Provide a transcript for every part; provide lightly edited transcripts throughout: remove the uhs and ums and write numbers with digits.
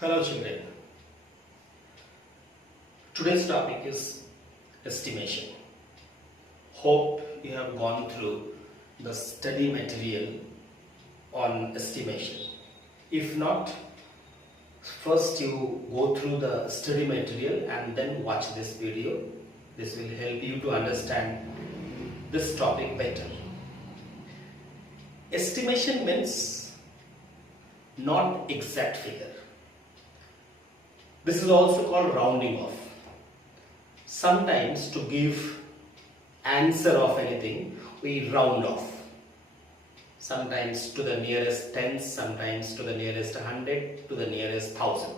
Hello children. Today's topic is estimation. Hope you have gone through the study material on estimation. If not, first you go through the study material and then watch this video. This will help you to understand this topic better. Estimation means not exact figure. This is also called rounding off. Sometimes to give answer of anything, we round off. Sometimes to the nearest tens, sometimes to the nearest 100, to the nearest 1000.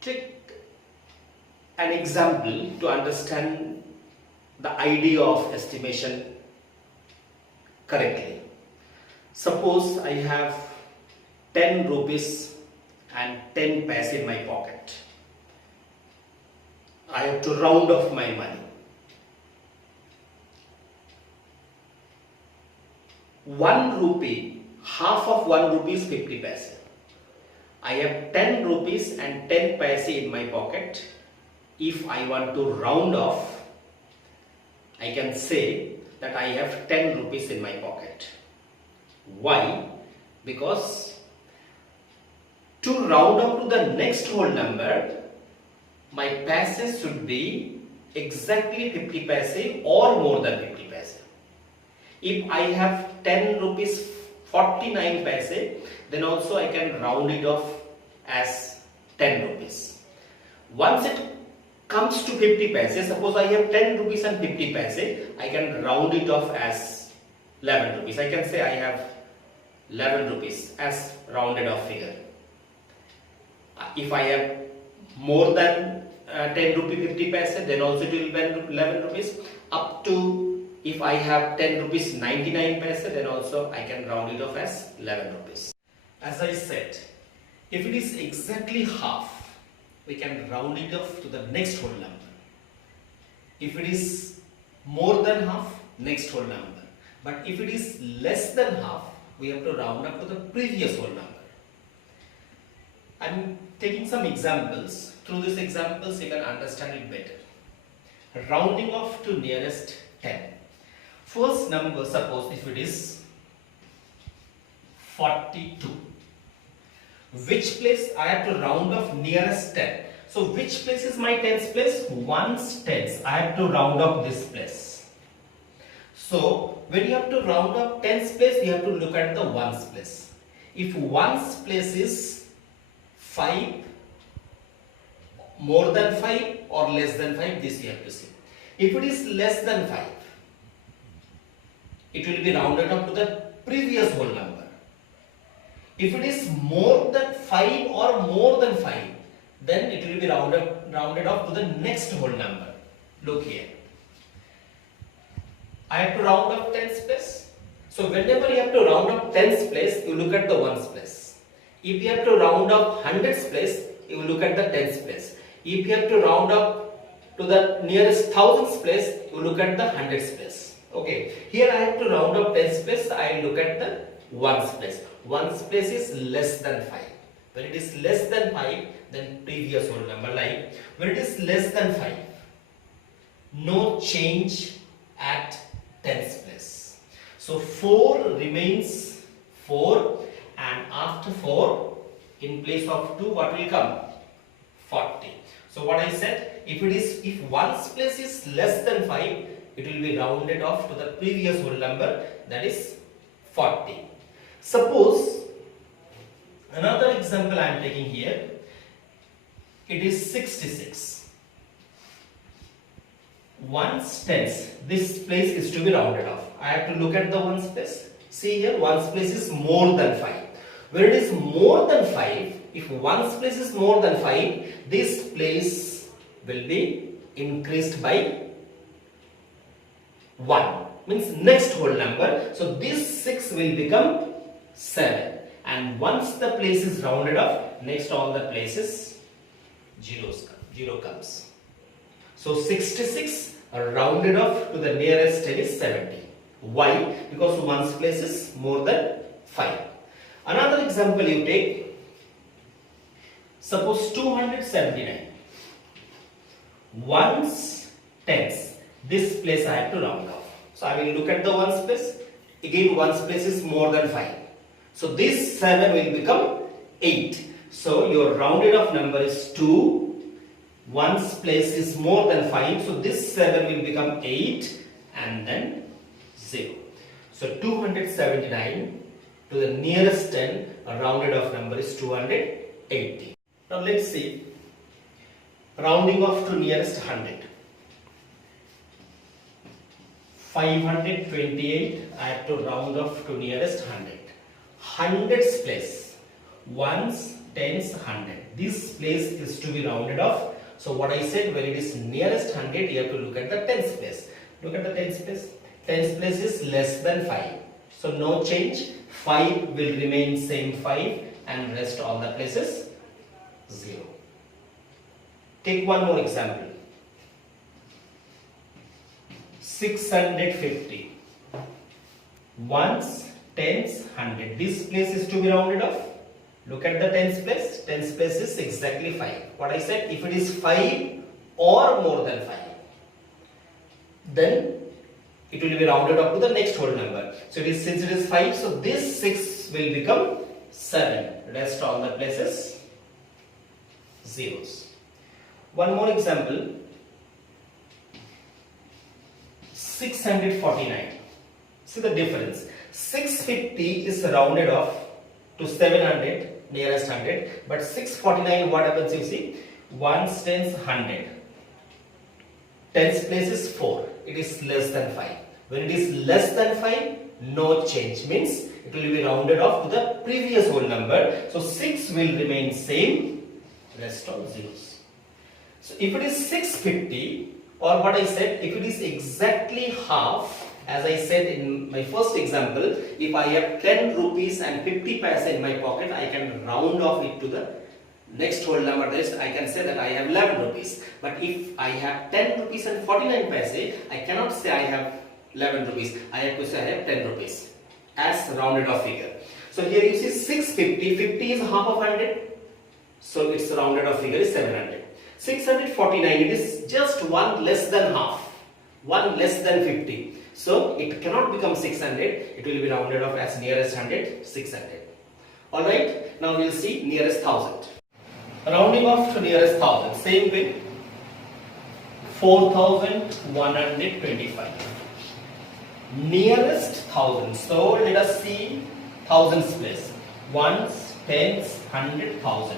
Take an example to understand the idea of estimation correctly. Suppose I have 10 rupees and 10 paise in my pocket. I have to round off my money. 1 rupee, half of 1 rupee is 50 paise. I have 10 rupees and 10 paise in my pocket. If I want to round off, I can say that I have 10 rupees in my pocket. Why? Because to round up to the next whole number, my paise should be exactly 50 paise or more than 50 paise. If I have 10 rupees 49 paise, then also I can round it off as 10 rupees. Once it comes to 50 paise, suppose I have 10 rupees and 50 paise, I can round it off as 11 rupees. I can say I have 11 rupees as rounded off figure. If I have more than 10 rupee 50 paise, then also it will be 11 rupees. Up to if I have 10 rupees 99 paise, then also I can round it off as 11 rupees. As I said, if it is exactly half, we can round it off to the next whole number. If it is more than half, next whole number. But if it is less than half, we have to round up to the previous whole number. I am taking some examples. Through these examples, you can understand it better. Rounding off to nearest 10. First number, suppose if it is 42. Which place I have to round off nearest 10? So which place is my tens place? Ones tens. I have to round up this place. So when you have to round up tens place, you have to look at the ones place. If ones place is 5, more than 5 or less than 5, this you have to see. If it is less than 5, it will be rounded up to the previous whole number. If it is more than 5 or more than 5, then it will be rounded up to the next whole number. Look here. I have to round up tens place. So whenever you have to round up tens place, you look at the ones place. If you have to round up hundreds place, you will look at the tens place. If you have to round up to the nearest thousands place, you look at the hundreds place. Okay. Here I have to round up tens place, I look at the ones place. Ones place is less than 5. When it is less than 5, then previous whole number. Like when it is less than 5, no change at tens place. So 4 remains 4. And after 4, in place of 2, what will come? 40. So what I said, if ones place is less than 5, it will be rounded off to the previous whole number, that is 40. Suppose, another example I am taking here, it is 66. Ones tens, this place is to be rounded off. I have to look at the ones place. See here, ones place is more than 5. When it is more than 5, if ones place is more than 5, this place will be increased by 1. Means next whole number. So this 6 will become 7. And once the place is rounded off, next all the places 0 comes. So 66 rounded off to the nearest 10 is 70. Why? Because one's place is more than 5. Another example you take, suppose 279. Ones, tens. This place I have to round off. So I will look at the ones place. Again, ones place is more than 5. So this 7 will become 8. So your rounded off number is 2. Ones place is more than 5. So this 7 will become 8 and then 0. So 279 to the nearest 10, a rounded off number is 280. Now let's see. Rounding off to nearest 100. 528, I have to round off to nearest 100. Hundreds place, ones, tens, 100. This place is to be rounded off. So what I said, when it is nearest 100, you have to look at the tens place. Look at the tens place. Tens place is less than 5. So no change. 5 will remain same 5 and rest all the places 0. Take one more example. 650. Ones, tens, 100. This place is to be rounded off. Look at the tens place. Tens place is exactly 5. What I said, if it is 5 or more than 5, then it will be rounded up to the next whole number. So it is, since it is 5, so this 6 will become 7. Rest all the places zeros. One more example. 649. See the difference. 650 is rounded off to 700, nearest 100. But 649, what happens you see? Ones, tens, 100. Tens place is 4. It is less than 5. When it is less than 5, no change. Means it will be rounded off to the previous whole number. So 6 will remain same. Rest all zeros. So if it is 650, or what I said, if it is exactly half, as I said in my first example, if I have 10 rupees and 50 paise in my pocket, I can round off it to the next whole number. That is, I can say that I have 11 rupees. But if I have 10 rupees and 49 paise, I cannot say I have 11 rupees. I have to say I have 10 rupees as rounded off figure. So here you see 650, 50 is half of 100. So its rounded off figure is 700. 649, it is just one less than half, one less than 50. So it cannot become 600, it will be rounded off as nearest 100, 600. Alright, now we will see nearest 1000. Rounding off to nearest 1000, same way, 4125. Nearest 1000, so let us see thousands place, ones, tens, 100, 1000.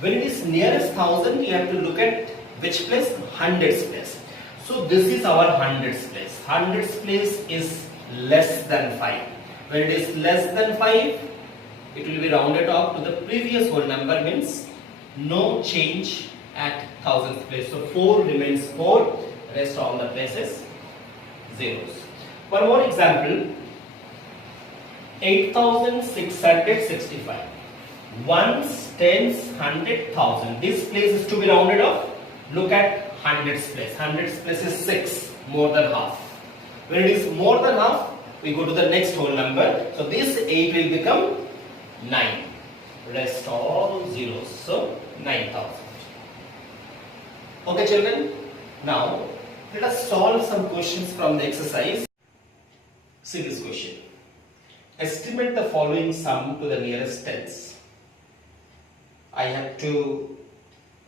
When it is nearest 1000, you have to look at which place? Hundreds place. So this is our hundreds place. Hundreds place is less than 5. When it is less than 5, it will be rounded off to the previous whole number, means no change at thousandth place. So 4 remains 4, rest all the places zeros. One more example, 8665. Ones, tens, 100, 1000. This place is to be rounded off. Look at hundreds place. Hundreds place is 6, more than half. When it is more than half, we go to the next whole number. So this 8 will become 9. Rest all zeros. So 9000. Okay children, now let us solve some questions from the exercise. See this question. Estimate the following sum to the nearest tens. I have to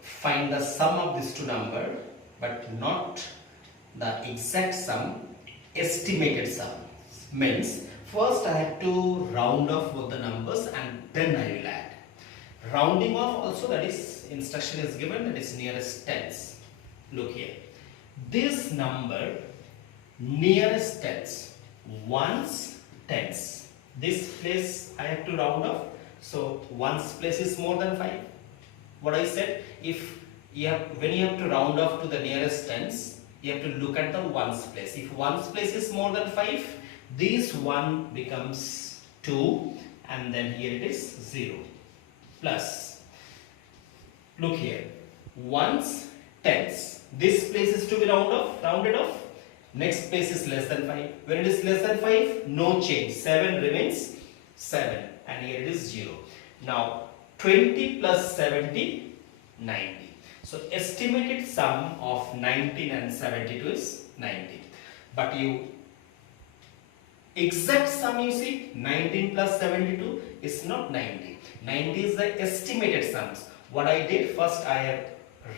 find the sum of these two numbers, but not the exact sum, estimated sum. Means first I have to round off both the numbers and then I will add. Rounding off also, that is instruction is given, that is nearest tens. Look here. This number nearest tens, ones, tens. This place I have to round off. So ones place is more than 5. What I said, when you have to round off to the nearest tens, you have to look at the ones place. If ones place is more than 5, this 1 becomes 2 and then here it is 0. Plus, look here, ones, tens. This place is to be rounded off. Next place is less than 5. When it is less than 5, no change. 7 remains 7. and here it is 0. Now 20 plus 70, 90. So estimated sum of 19 and 72 is 90. But you exact sum, you see, 19 plus 72 is not 90. 90 is the estimated sums. What I did, first I have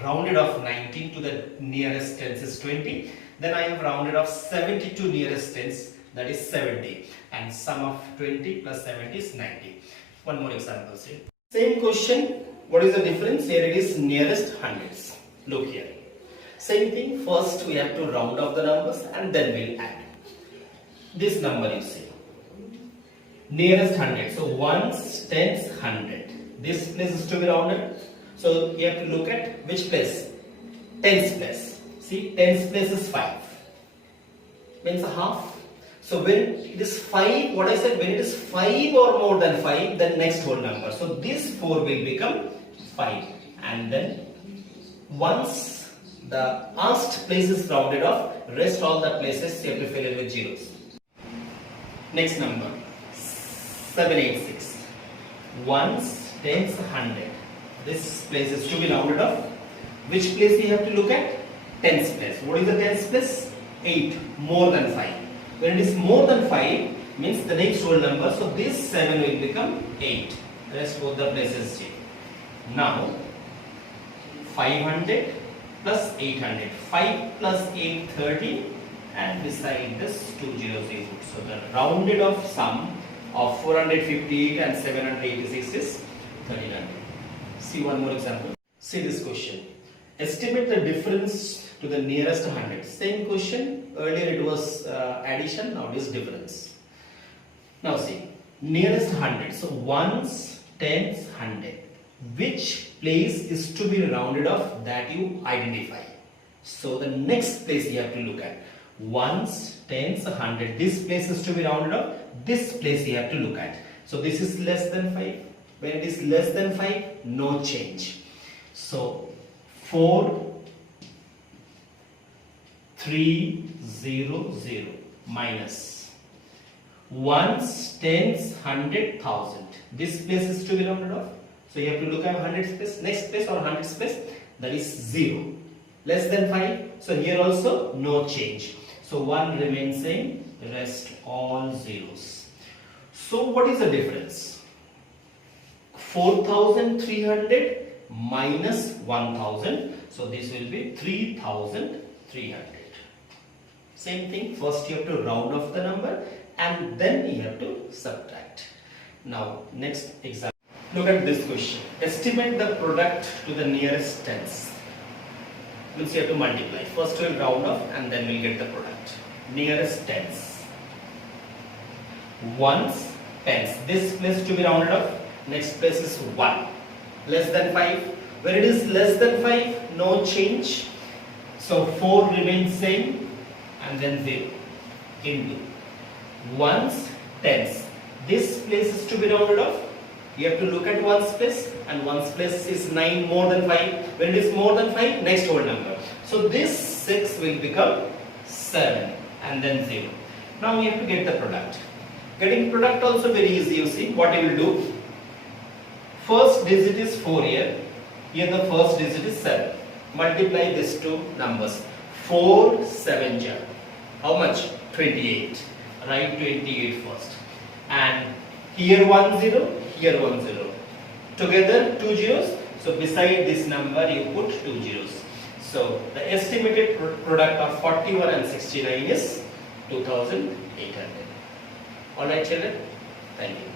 rounded off 19 to the nearest tens is 20. Then I have rounded off 70 to nearest tens, that is 70. And sum of 20 plus 70 is 90. One more example, see. Same question, what is the difference? Here it is nearest hundreds. Look here. Same thing, first we have to round off the numbers and then we'll add. This number you see, nearest hundred, so ones, tens, hundred. This place is to be rounded, so you have to look at which place? Tens place. See, tens place is 5, means a half. So when it is 5, what I said, when it is 5 or more than 5, then next whole number. So this 4 will become 5, and then once the asked place is rounded off, rest all the places you have to fill in with zeros. Next number, 786. Ones, tens, hundred. This place is to be rounded off. Which place we have to look at? Tens place. What is the tens place? 8, more than 5. When it is more than 5, means the next whole number. So this 7 will become 8. Rest both the places 0. Now, 500 plus 800. 5 plus 8, 30. And beside this 2 zeros is put. So the rounded off sum of 458 and 786 is 1300. See one more example. See this question. Estimate the difference to the nearest hundred. Same question. Earlier it was addition. Now it is difference. Now see, nearest hundred. So ones, tens, hundred. Which place is to be rounded off, that you identify. So the next place you have to look at. Ones, tens, hundred. This place is to be rounded off. This place you have to look at. So this is less than 5. When it is less than 5, no change. So 4, 3, 0, 0 minus ones, tens, 100, 1000. This place is to be rounded off. So you have to look at 100 place, next place or 100 place, that is 0. Less than 5. So here also no change. So 1 remains same, the rest all zeros. So what is the difference? 4,300 minus 1,000. So this will be 3,300. Same thing, first you have to round off the number and then you have to subtract. Now next example. Look at this question. Estimate the product to the nearest tens. Means you have to multiply. First we'll round off and then we'll get the product. Nearest tens. Ones, tens. This place to be rounded off. Next place is 1. Less than 5. When it is less than 5, no change. So 4 remains same and then 0. Into ones, tens. This place is to be rounded off. You have to look at ones place, and ones place is 9 more than 5. When it is more than 5, next whole number. So this 6 will become 7 and then 0. Now we have to get the product. Getting product also very easy, you see. What you will do? First digit is 4 here. Here the first digit is 7. Multiply these two numbers. 4, 7 jar. How much? 28. Write 28 first. And here 1 0, here 1 0. Together 2 zeros. So beside this number you put 2 zeros. So the estimated product of 41 and 69 is 2800. Alright children? Thank you.